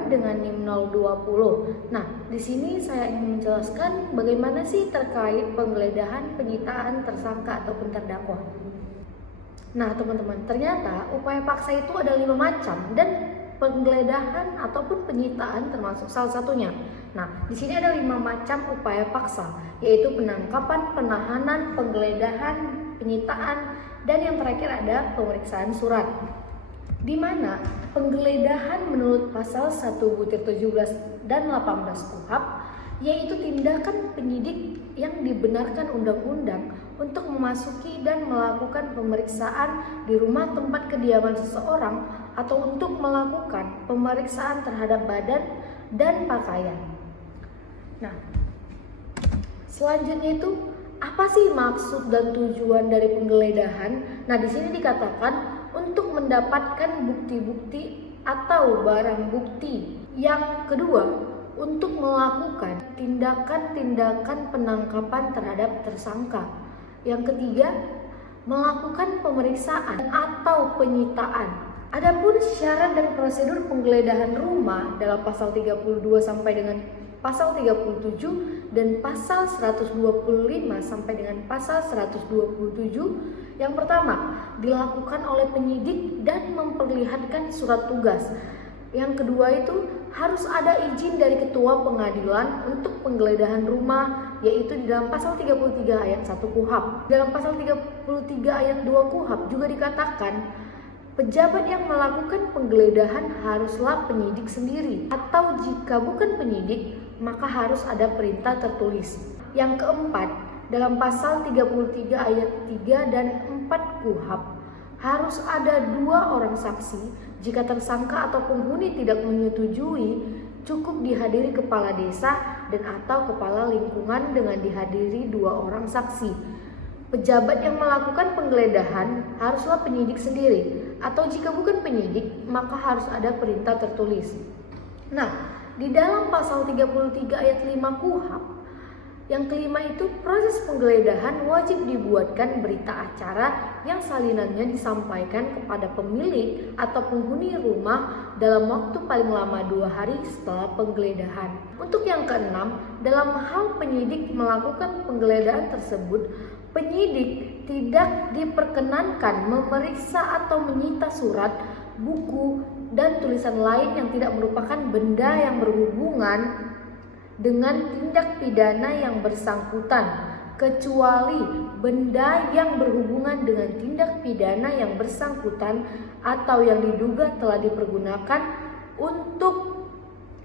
aduan dengan NIM 020. Nah, di sini saya ingin menjelaskan bagaimana sih terkait penggeledahan, penyitaan tersangka ataupun terdakwa. Nah, teman-teman, ternyata upaya paksa itu ada 5 macam dan penggeledahan ataupun penyitaan termasuk salah satunya. Nah, di sini ada 5 macam upaya paksa, yaitu penangkapan, penahanan, penggeledahan, penyitaan, dan yang terakhir ada pemeriksaan surat. Di mana penggeledahan menurut pasal 1/17 dan 18 KUHP yaitu tindakan penyidik yang dibenarkan undang-undang untuk memasuki dan melakukan pemeriksaan di rumah tempat kediaman seseorang atau untuk melakukan pemeriksaan terhadap badan dan pakaian. Nah, selanjutnya itu apa sih maksud dan tujuan dari penggeledahan? Nah, di sini dikatakan untuk mendapatkan bukti-bukti atau barang bukti. Yang kedua, untuk melakukan tindakan-tindakan penangkapan terhadap tersangka. Yang ketiga, melakukan pemeriksaan atau penyitaan. Adapun syarat dan prosedur penggeledahan rumah dalam pasal 32 sampai dengan pasal 37 dan pasal 125 sampai dengan pasal 127. Yang pertama, dilakukan oleh penyidik dan memperlihatkan surat tugas. Yang kedua itu harus ada izin dari ketua pengadilan untuk penggeledahan rumah, yaitu di dalam pasal 33 ayat 1 KUHP. Dalam pasal 33 ayat 2 KUHP juga dikatakan pejabat yang melakukan penggeledahan haruslah penyidik sendiri, atau jika bukan penyidik maka harus ada perintah tertulis. Yang keempat, dalam pasal 33 ayat 3 dan 4 KUHP harus ada 2 orang saksi. Jika tersangka atau penghuni tidak menyetujui, cukup dihadiri kepala desa dan atau kepala lingkungan dengan dihadiri 2 orang saksi. Pejabat yang melakukan penggeledahan haruslah penyidik sendiri, atau jika bukan penyidik maka harus ada perintah tertulis. Nah, di dalam pasal 33 ayat 5 KUHP yang kelima itu, proses penggeledahan wajib dibuatkan berita acara yang salinannya disampaikan kepada pemilik atau penghuni rumah dalam waktu paling lama 2 hari setelah penggeledahan. Untuk yang keenam, dalam hal penyidik melakukan penggeledahan tersebut, penyidik tidak diperkenankan memeriksa atau menyita surat, buku, dan tulisan lain yang tidak merupakan benda yang berhubungan dengan tindak pidana yang bersangkutan, kecuali benda yang berhubungan dengan tindak pidana yang bersangkutan atau yang diduga telah dipergunakan untuk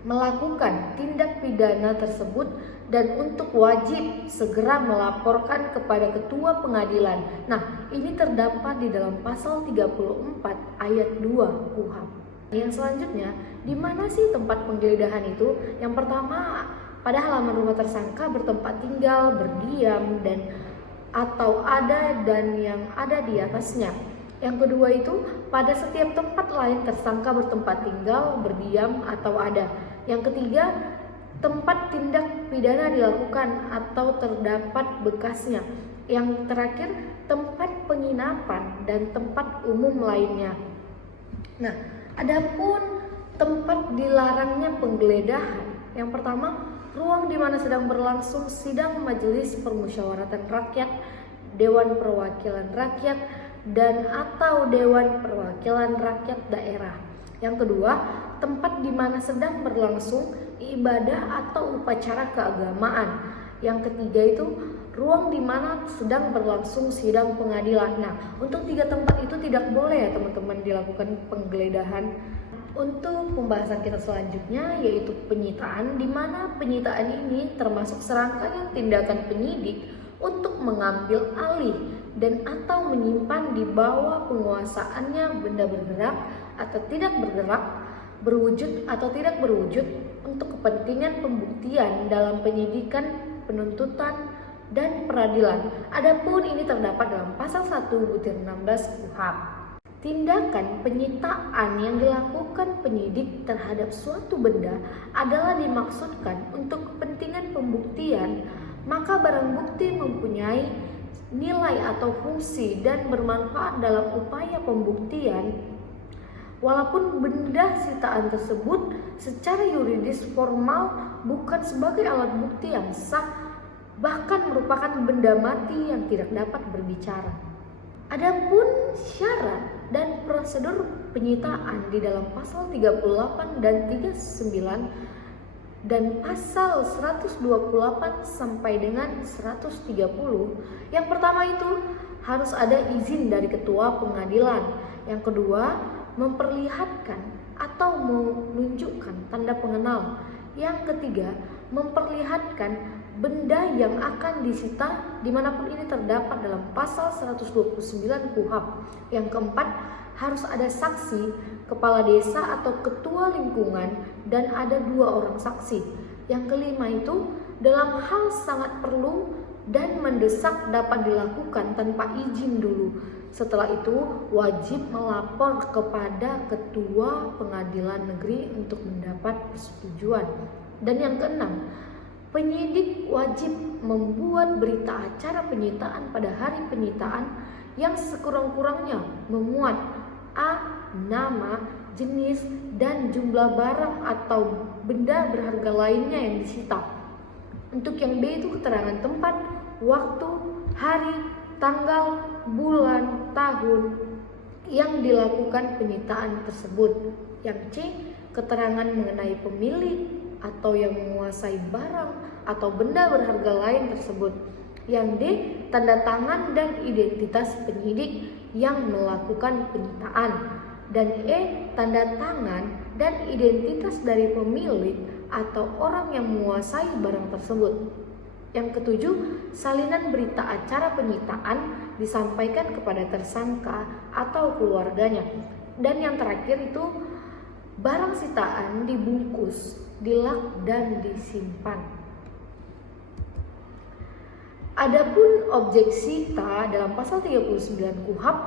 melakukan tindak pidana tersebut, dan untuk wajib segera melaporkan kepada ketua pengadilan. Nah, ini terdapat di dalam pasal 34 ayat 2 KUHP. Yang selanjutnya, di mana sih tempat penggeledahan itu? Yang pertama, pada halaman rumah tersangka bertempat tinggal, berdiam, dan atau ada dan yang ada di atasnya. Yang kedua itu pada setiap tempat lain tersangka bertempat tinggal, berdiam, atau ada. Yang ketiga, tempat tindak pidana dilakukan atau terdapat bekasnya. Yang terakhir, tempat penginapan dan tempat umum lainnya. Nah, adapun tempat dilarangnya penggeledahan, yang pertama, ruang di mana sedang berlangsung sidang majelis permusyawaratan rakyat, dewan perwakilan rakyat, dan atau dewan perwakilan rakyat daerah. Yang kedua, tempat di mana sedang berlangsung ibadah atau upacara keagamaan. Yang ketiga itu ruang di mana sedang berlangsung sidang pengadilan. Nah, untuk 3 tempat itu tidak boleh ya teman-teman dilakukan penggeledahan. Untuk pembahasan kita selanjutnya yaitu penyitaan, di mana penyitaan ini termasuk serangkaian tindakan penyidik untuk mengambil alih dan atau menyimpan di bawah penguasaannya benda bergerak atau tidak bergerak, berwujud atau tidak berwujud untuk kepentingan pembuktian dalam penyidikan, penuntutan, dan peradilan. Adapun ini terdapat dalam pasal 1/16 KUHP. Tindakan penyitaan yang dilakukan penyidik terhadap suatu benda adalah dimaksudkan untuk kepentingan pembuktian, maka barang bukti mempunyai nilai atau fungsi dan bermanfaat dalam upaya pembuktian, Walaupun benda sitaan tersebut secara yuridis formal bukan sebagai alat bukti yang sah, bahkan merupakan benda mati yang tidak dapat berbicara. Adapun syarat dan prosedur penyitaan di dalam pasal 38 dan 39 dan pasal 128 sampai dengan 130. Yang pertama itu harus ada izin dari ketua pengadilan. Yang kedua, memperlihatkan atau menunjukkan tanda pengenal. Yang ketiga, memperlihatkan benda yang akan disita dimanapun ini terdapat dalam pasal 129 KUHP. Yang keempat, harus ada saksi, kepala desa atau ketua lingkungan, dan ada 2 orang saksi. Yang kelima itu, dalam hal sangat perlu dan mendesak dapat dilakukan tanpa izin dulu. Setelah itu wajib melapor kepada ketua pengadilan negeri untuk mendapat persetujuan. Dan yang keenam, penyidik wajib membuat berita acara penyitaan pada hari penyitaan yang sekurang-kurangnya memuat A. Nama, jenis, dan jumlah barang atau benda berharga lainnya yang disita. Untuk yang B itu keterangan tempat, waktu, hari, tanggal, bulan, tahun yang dilakukan penyitaan tersebut. Yang C, keterangan mengenai pemilik atau yang menguasai barang atau benda berharga lain tersebut. Yang D, tanda tangan dan identitas penyidik yang melakukan penyitaan. Dan E, tanda tangan dan identitas dari pemilik atau orang yang menguasai barang tersebut. Yang ketujuh, salinan berita acara penyitaan disampaikan kepada tersangka atau keluarganya. Dan yang terakhir itu, barang sitaan dibungkus, dilak, dan disimpan. Adapun objek sita dalam pasal 39 KUHP,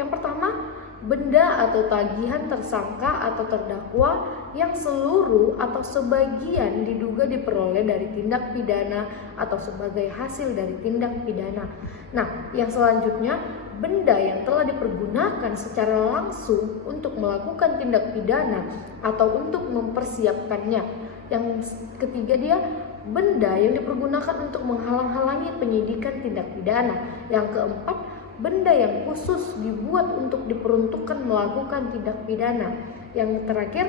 yang pertama, benda atau tagihan tersangka atau terdakwa yang seluruh atau sebagian diduga diperoleh dari tindak pidana atau sebagai hasil dari tindak pidana. Nah, yang selanjutnya, benda yang telah dipergunakan secara langsung untuk melakukan tindak pidana atau untuk mempersiapkannya. Yang ketiga dia, benda yang dipergunakan untuk menghalang-halangi penyidikan tindak pidana. Yang keempat, benda yang khusus dibuat untuk diperuntukkan melakukan tindak pidana. Yang terakhir,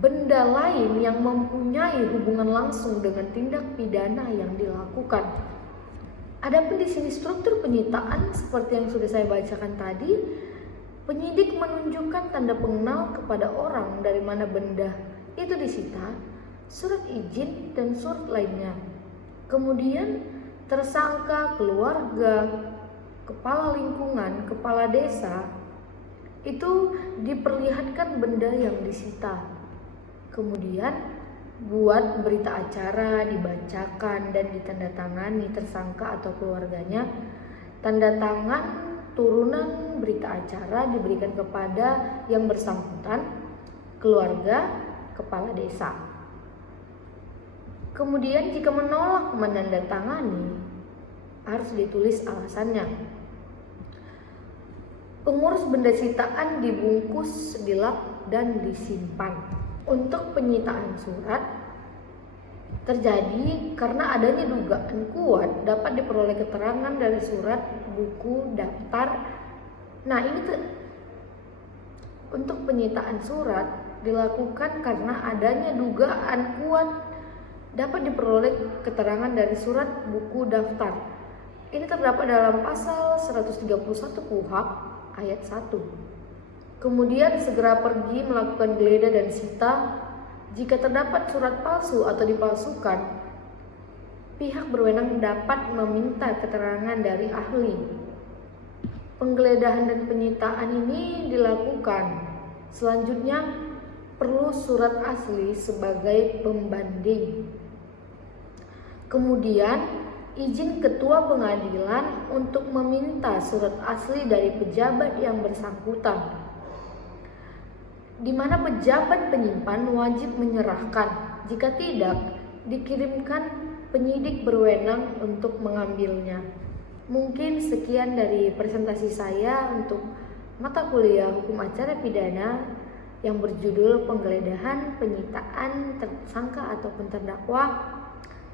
benda lain yang mempunyai hubungan langsung dengan tindak pidana yang dilakukan. Adapun di sini struktur penyitaan seperti yang sudah saya bacakan tadi, penyidik menunjukkan tanda pengenal kepada orang dari mana benda itu disita, surat izin dan surat lainnya. Kemudian tersangka, keluarga, kepala lingkungan, kepala desa itu diperlihatkan benda yang disita. Kemudian buat berita acara dibacakan dan ditandatangani tersangka atau keluarganya. Tanda tangan turunan berita acara diberikan kepada yang bersangkutan, keluarga, kepala desa. Kemudian jika menolak menandatangani, harus ditulis alasannya. Pengurus benda sitaan dibungkus, dilap, dan disimpan. Untuk penyitaan surat terjadi karena adanya dugaan kuat dapat diperoleh keterangan dari surat, buku, daftar. Nah, ini untuk penyitaan surat dilakukan karena adanya dugaan kuat dapat diperoleh keterangan dari surat, buku, daftar. Ini terdapat dalam pasal 131 KUHP ayat 1. Kemudian segera pergi melakukan geledah dan sita. Jika terdapat surat palsu atau dipalsukan, pihak berwenang dapat meminta keterangan dari ahli. Penggeledahan dan penyitaan ini dilakukan. Selanjutnya perlu surat asli sebagai pembanding. Kemudian izin ketua pengadilan untuk meminta surat asli dari pejabat yang bersangkutan, di mana pejabat penyimpan wajib menyerahkan. Jika tidak, dikirimkan penyidik berwenang untuk mengambilnya. Mungkin sekian dari presentasi saya untuk mata kuliah Hukum Acara Pidana. yang berjudul penggeledahan, penyitaan tersangka ataupun terdakwa.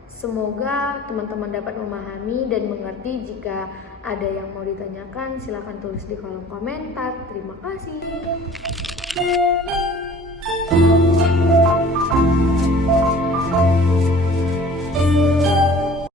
Semoga teman-teman dapat memahami dan mengerti. Jika ada yang mau ditanyakan, silakan tulis di kolom komentar. Terima kasih.